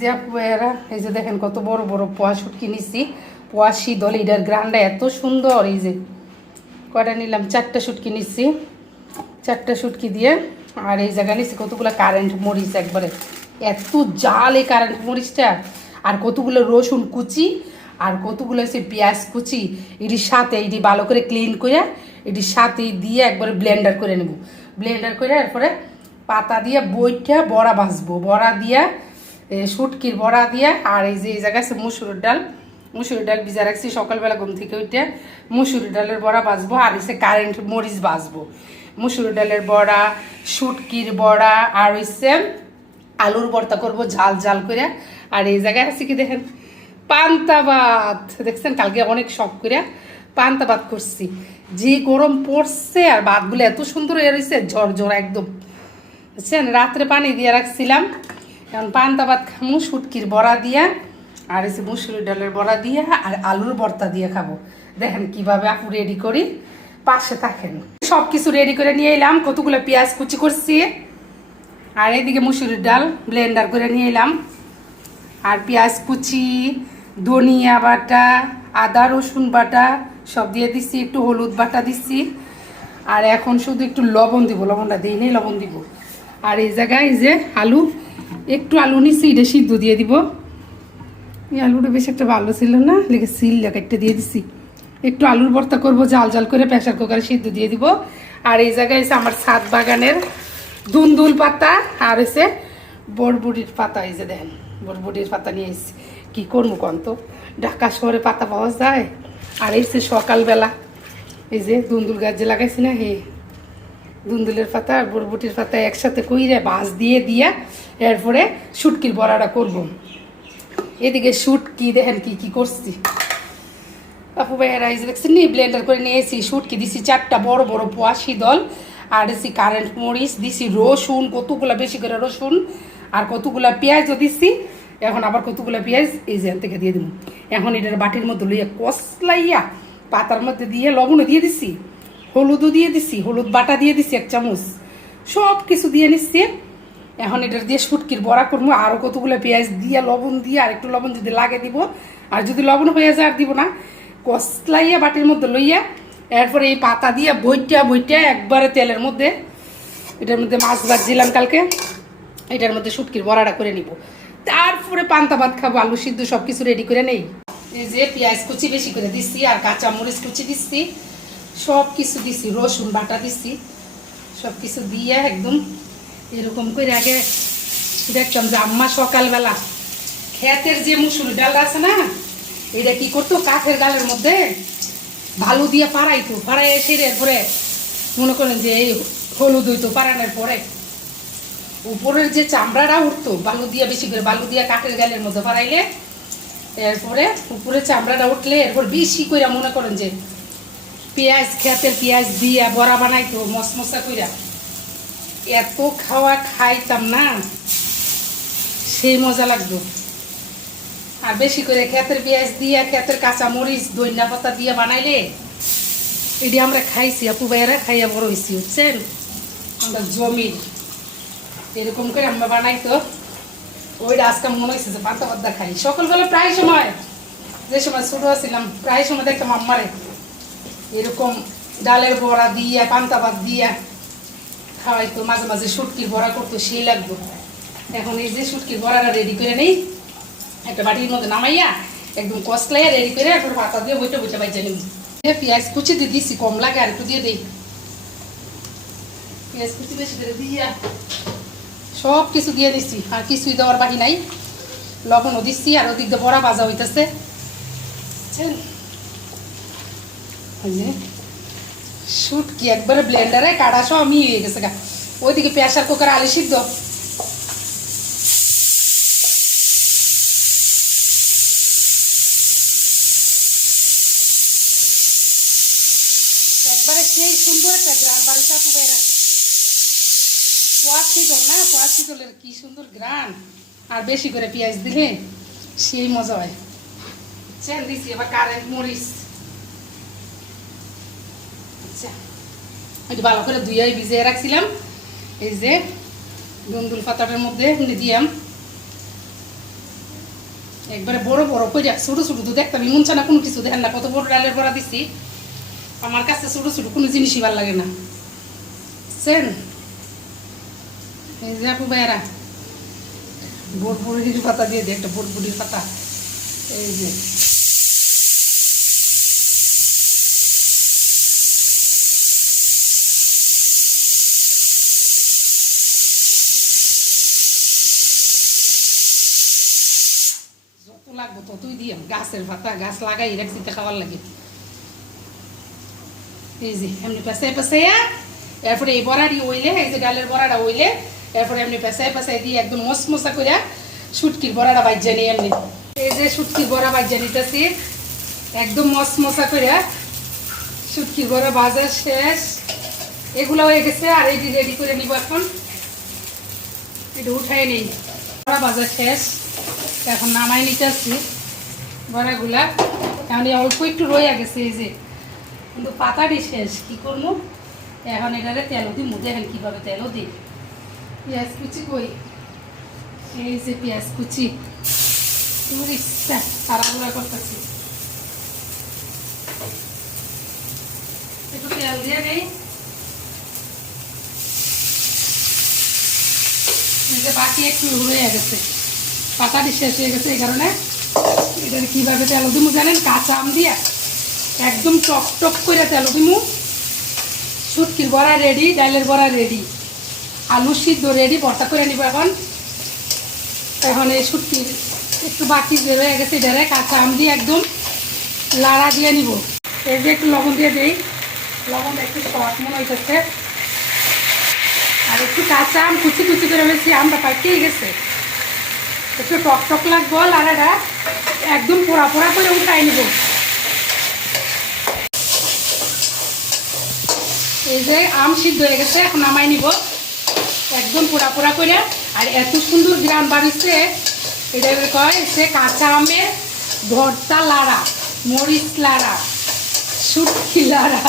এই যে দেখেন কত বড় বড় পোয়া শুটকি নিচ্ছি। পোয়া শীতল, এটার গ্রানটা এত সুন্দর। এই যে কয়টা নিলাম, 4টা শুটকি নিচ্ছি। 4টা শুটকি দিয়ে আর এই জায়গায় নিচ্ছি কতগুলো কারেন্ট মরিচ, একবারে এত জাল এই কারেন্ট মরিচটা। আর কতগুলো রসুন কুচি আর কতগুলো হচ্ছে পেঁয়াজ কুচি। এটির সাথে এটি ভালো করে ক্লিন করে এটির সাথে দিয়ে একবারে ব্লেন্ডার করে নেব। ব্লেন্ডার করে এরপরে পাতা দিয়ে বইটা বড়া ভাজবো, বড়া দিয়া শুটকির বড়া দিয়া। আর এই যে এই জায়গায় আছে মুসুরের ডাল, মুসুরির ডাল ভিজা রাখছি সকালবেলা ঘুম থেকে ওইটা। মুসুরির ডালের বড়া ভাজবো আর হচ্ছে কারেন্ট মরিচ ভাজবো। মুসুরির ডালের বড়া, শুটকির বড়া আর হচ্ছে আলুর ভর্তা করবো ঝাল ঝাল করে। আর এই জায়গায় আছে কি দেখেন, পান্তা ভাত। দেখছেন কালকে অনেক শখ করে পান্তা ভাত করছি। যে গরম পড়ছে আর ভাতগুলো এত সুন্দর হয়ে রয়েছে, ঝরঝরা একদম। বুঝছেন, রাত্রে পানি দিয়ে রাখছিলাম। এখন পান্তা ভাত খামু শুটকির বড়া দিয়া আর এই যে মুসুরি ডালের বড়া দিয়ে আর আলুর ভর্তা দিয়ে খাবো। দেখেন কিভাবে আপু রেডি করি, পাশে থাকেন। সব কিছু রেডি করে নিয়ে এলাম, কতগুলো পেঁয়াজ কুচি করছি আর এইদিকে মুসুরির ডাল ব্লেন্ডার করে নিয়ে এলাম। আর পেঁয়াজ কুচি, ধনিয়া বাটা, আদা রসুন বাটা সব দিয়ে দিচ্ছি, একটু হলুদ বাটা দিচ্ছি। আর এখন শুধু একটু লবণ দিব, লবণটা দিই নেই, লবণ দিব। আর এই জায়গায় এই যে আলু, একটু আলু নিচ্ছি, এটা সিদ্ধ দিয়ে দিব। এই আলুটা বেশ একটা ভালো ছিল না, লেগে সিল একটা দিয়ে দিচ্ছি। একটু আলুর ভর্তা করবো জাল জাল করে, প্রেশার কুকারে সিদ্ধ দিয়ে দিব। আর এই জায়গায় এসে আমার ছাদ বাগানের দুন্দুল পাতা আর এসে বরবটির পাতা। এই যে দেখেন বরবটির পাতা নিয়ে এসেছি। কী করবো কন তো, ঢাকা শহরে পাতা পাওয়া যায়। আর এসে সকালবেলা এই যে দুন্দুল গাছ যে লাগাইছি না, হে দুন্দুলের পাতা আর বরবটির পাতা একসাথে কইরে বাঁশ দিয়ে দিয়া এরপরে শুটকির বড়াটা করব। এদিকে শুটকি দেখেন কি কি করছি। আপু ভাইয়েরা এই যে দেখছেন নি, ব্লেন্ডার করে নিয়েছি। শুটকি দিছি 4টা বড় বড় পোয়া শীতল আর দিছি কারেন্ট মরিচ, দিছি রসুন কতগুলা, বেশি করে রসুন আর কতগুলা পেঁয়াজও দিছি। এখন আবার কতগুলা পেঁয়াজ এই যে থেকে দিয়ে দিব। এখন এটার বাটির মধ্যে লইয়া কষলাইয়া পাতার মধ্যে দিয়ে লবণও দিয়ে দিছি, হলুদও দিয়ে দিছি, হলুদ বাটা দিয়ে দিছি 1 চামচ, সব কিছু দিয়ে নিচ্ছি। এখন এটার দিয়ে শুটকির বড়া করবো। আরও কতগুলো পেঁয়াজ দিয়ে লবণ দিয়ে আর একটু লবণ যদি লাগে দিব, আর যদি লবণ হয়ে যায় আর দিব না। কষলাইয়া বাটির মধ্যে লইয়া এরপরে এই পাতা দিয়ে বইটা বইটা একবারে তেলের মধ্যে, এটার মধ্যে মাছ ভাজছিলাম কালকে, এটার মধ্যে শুটকির বড়াটা করে নিব। তারপরে পান্তা ভাত খাবো, আলু সিদ্ধ সব কিছু রেডি করে নেই। এই যে পেঁয়াজ কুচি বেশি করে দিচ্ছি আর কাঁচা মরিচ কুচি দিচ্ছি, সব কিছু দিচ্ছি, রসুন বাটা দিচ্ছি, সব কিছু দিয়ে একদম এরকম করে আগে দেখতাম যে আম্মা সকালবেলা ক্ষেতের যে মুসুরি ডাল আছে না, এটা কি করতো, কাঠের গালের মধ্যে ভালো দিয়ে পাড়াইতো, পাড়াই এসে এরপরে মনে করেন যে এই হলুদ হইতো পাড়ানোর পরে উপরের যে চামড়াটা উঠতো, বালু দিয়ে বেশি করে বালু দিয়ে কাঠের গালের মধ্যে পাড়াইলে এরপরে উপরে চামড়াটা উঠলে এরপর বেশি করে মনে করেন যে পেঁয়াজ, ক্ষেতের পেঁয়াজ দিয়া বড়া বানাইতো মশমশা কইরা। এত খাওয়া খাইতাম না, সেই মজা লাগতো। আর বেশি করে ক্ষেতের পেঁয়াজ দিয়া, ক্ষেতের কাঁচা মরিচ ধনিয়া পাতা দিয়ে বানাইলে এটি আমরা খাইছি, আপু ভাইয়েরা খাইয়া বড় হয়েছি। বুঝছেন, আমরা জমির এরকম করে আমরা বানাইতো। ওইটা আজকে মনে হয়েছে যে পান্তা পাতা খাই। সকালবেলা প্রায় সময়, যে সময় ছোটো ছিলাম, প্রায় সময় দেখতাম আম্মারে এরকম ডালের বড়া দিয়া পান্তা ভাত দিয়া খাওয়াইতো। মাঝে মাঝে শুটকির বড়া করতো, সেই লাগতো। এখন এই যে শুটকির বড়াটা রেডি করে নেই, একটা বাটির মধ্যে নামাইয়া একদম কষলাইয়া রেডি করে এখন পাতা দিয়ে বইটা বইটা বাইজা নিব। পেঁয়াজ কুচি দিয়ে দিচ্ছি, কম লাগে আর একটু দিয়ে দিই। পেঁয়াজ কুচি বেশি করে দিয়া সব কিছু দিয়ে দিচ্ছি, আর কিছুই দেওয়ার বাকি নাই। লবণও দিচ্ছি আর ওদিক দিয়ে বড়া ভাজা হইতেছে। শুটকি একবারে ব্লেন্ডারে কাটা সব আমি হয়ে গেছে গা। ওইদিকে প্রেসার কুকারে আলু সিদ্ধ, একবারে সেই সুন্দর একটা গ্রান বাড়িটা পুবেরা পোয়া শীতল না, পোয়া শীতলের কি সুন্দর গ্রান। আর বেশি করে পেঁয়াজ দিলে সেই মজা হয়। বুঝছেন, দিচ্ছি এবার কারেন্ট মরিচ। আচ্ছা, একটু ভালো করে ধুইয়াই ভিজিয়ে রাখছিলাম। এই যে দুন্দুল পাতাটার মধ্যে দিয়াম একবারে বড় বড় কইরা ছোট ছোট তো দেখতাম মন চায় না কোনো কিছু দেখেন না কত বড় ডালের বড়া দিছি আমার কাছে ছোট ছোট কোনো জিনিসই ভালো লাগে না বুঝছেন এই যে আপু ভাইয়েরা বড়বড়ির পাতা দিয়ে দিই একটা বড়বড়ির পাতা এই যে যত লাগবো ততই দিয়ে গাছের পাতা গাছ লাগাই রাখছি খাওয়ার লাগে এই যে এমনি পেঁচাই পেঁচাইয়া এরপরে এই বড়াটি ওইলে এই যে ডালের বড়াটা ওইলে এরপরে এমনি পেঁচাই পেঁচাই দিয়ে একদম মশমশা করে শুটকির বড়াটা বাজ্যা নিয়ে এমনি এই যে শুটকির বড়া বাজ্যা নিতেছি একদম মশমশা করে শুটকির বড়া ভাজা শেষ এগুলো হয়ে গেছে আর এই রেডি করে নিব এখন এটা উঠাই নেই বড়া ভাজা শেষ এখন নামাই নিতেছি বড়াগুলা এখন অল্প একটু রয়ে গেছে এই যে কিন্তু পাতাটি শেষ কি করবো এখন এটারে তেলও দিই দেখেন কীভাবে তেলও দিই পেঁয়াজ কুচি কই এই যে পেঁয়াজ কুচি তাড়াহুড়া করতেছি একটু তেল দিয়ে নেই বাকি একটু রয়ে গেছে পাতাটি শেষ হয়ে গেছে এই কারণে এটার কীভাবে তেল দিমু জানেন কাঁচা আম দিয়ে একদম টক টক করে তেল দিমু শুটকির বড়া রেডি ডালের বড়া রেডি আলু সিদ্ধ রেডি ভর্তা করে নিব এখন এখন এই শুটকির একটু বাকি যে রয়ে গেছে এটারে কাঁচা আম দিয়ে একদম লাড়া দিয়ে নিব এই যে একটু লবণ দিয়ে দিই লবণ একটু শর্ট মনে হইতেছে আর একটু কাঁচা আম কুচি কুচি করে বেশি আমটা পাইতেই গেছে একটু টক টক লাগবো লাড়াটা একদম পোড়া পোড়া করে উঠাই নিব এই যে আম সিদ্ধ হয়ে গেছে এখন নামাই নিব একদম পোড়া পোড়া করে আর এত সুন্দর গ্রাম বাড়িছে এটা কয় সে কাঁচা আমের ভর্তা লাড়া মরিচ লাড়া শুটকি লাড়া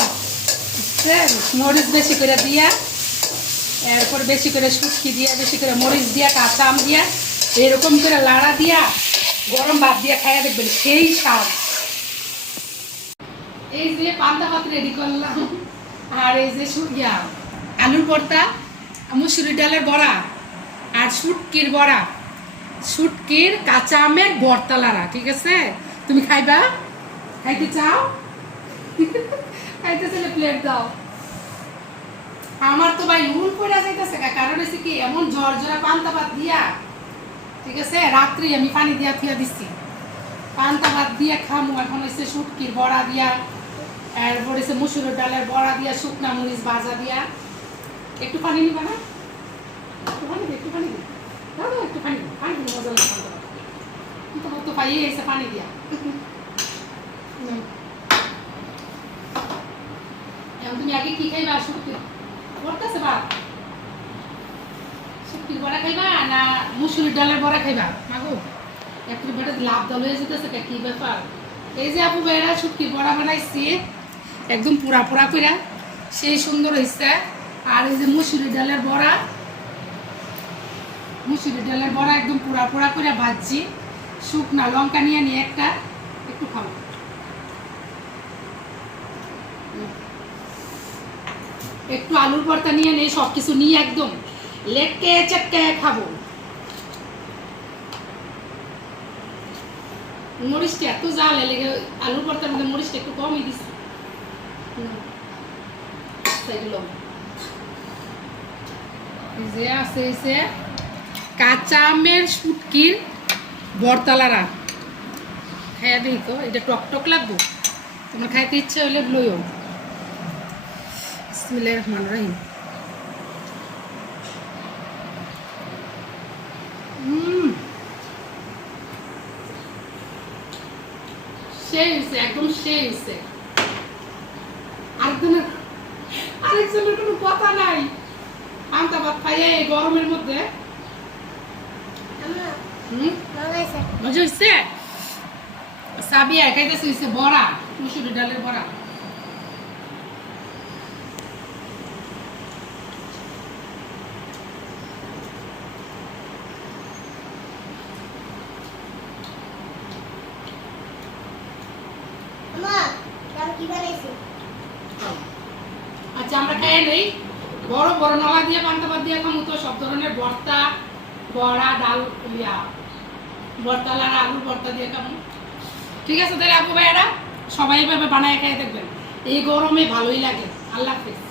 বুঝছেন মরিচ বেশি করে দিয়া এরপর বেশি করে শুটকি দিয়া বেশি করে মরিচ দিয়া কাঁচা আম দিয়া এরকম করে লাড়া দিয়া গরম ভাত দিয়া খাইয়া দেখবেন সেই স্বাদ এই যে পান্তা ভাত রেডি করলাম আর এই যে আলুর ভর্তা মুসুরি ডালের বড়া আর শুটকির বড়া শুটকির কাঁচা আমের ভর্তা লাড়া ঠিক আছে তুমি খাইবা খাইতে চাও খাইতে চাইলে প্লেট দাও আমার তো ভাই উল পড়া যাইতেছে কারণ হচ্ছে কি এমন জ্বর জ্বরা পান্তা ভাত দিয়া ঠিক আছে রাত্রি আমি পানি দিয়া থুয়া দিচ্ছি পান্তা ভাত দিয়া খামু এখন হচ্ছে শুটকির বড়া দিয়া এরপর হচ্ছে মুসুরের ডালের বড়া দিয়া শুকনা মরিচ ভাজা দিয়া একটু পানি নিবা না একটু পানি দে একটু পানি দে দাও একটু পানি পানি দিলে মজা লাগে পান্তা ভাত তো পাইয়ে এসে পানি দিয়া তুমি আগে কি খাইবা শুটকি করতেছে ভাত শুটকির বড়া খাইবা না মুসুরির ডালের বড়া খাইবা মাগো একটু বেটা লাভ দল হয়ে যেতেছে কি ব্যাপার এই যে আপু ভাইরা শুটকির বড়া বানাইছি একদম পোড়া পোড়া করে সেই সুন্দর হয়েছে আর এই যে মুসুরির ডালের বড়া একদম পোড়া পোড়া করে ভাজছি শুকনা লঙ্কা নিয়ে একটা একটু খাবো একটু আলুর ভর্তা নিয়ে নেই সবকিছু নিয়ে একদম লেটকে চেটকে খাবো মরিচটা এত জাল লেগে আলুর ভর্তার মধ্যে মরিচটা একটু কমই দিছি যে আছে কাঁচা আমের শুটকির ভর্তা লাড়া খাইয়া দিই তো এটা টক টক লাগবো তোমার খাইতে ইচ্ছে হইলে লইও বিসমিল্লাহির রহমানির রহিম সেই হয়েছে একদম সেই হয়েছে আরেকজনের কোনো কথা নাই পান্তা ভাত খাইয়ে এই গরমের মধ্যে মজা হয়েছে সাবিয়া খাইতেছে হয়েছে বড়া মুসুরি ডালের বড়া আচ্ছা আমরা খাই নেই বড় বড় নলা দিয়ে পান্তা ভাত দিয়ে খামু তো সব ধরনের ভর্তা বড়া ডাল ভর্তা আর আলুর ভর্তা দিয়ে খামু ঠিক আছে তাহলে আপু ভাইয়েরা সবাই এভাবে বানায় খাই দেখবেন এই গরমে ভালোই লাগে আল্লাহ হাফেজ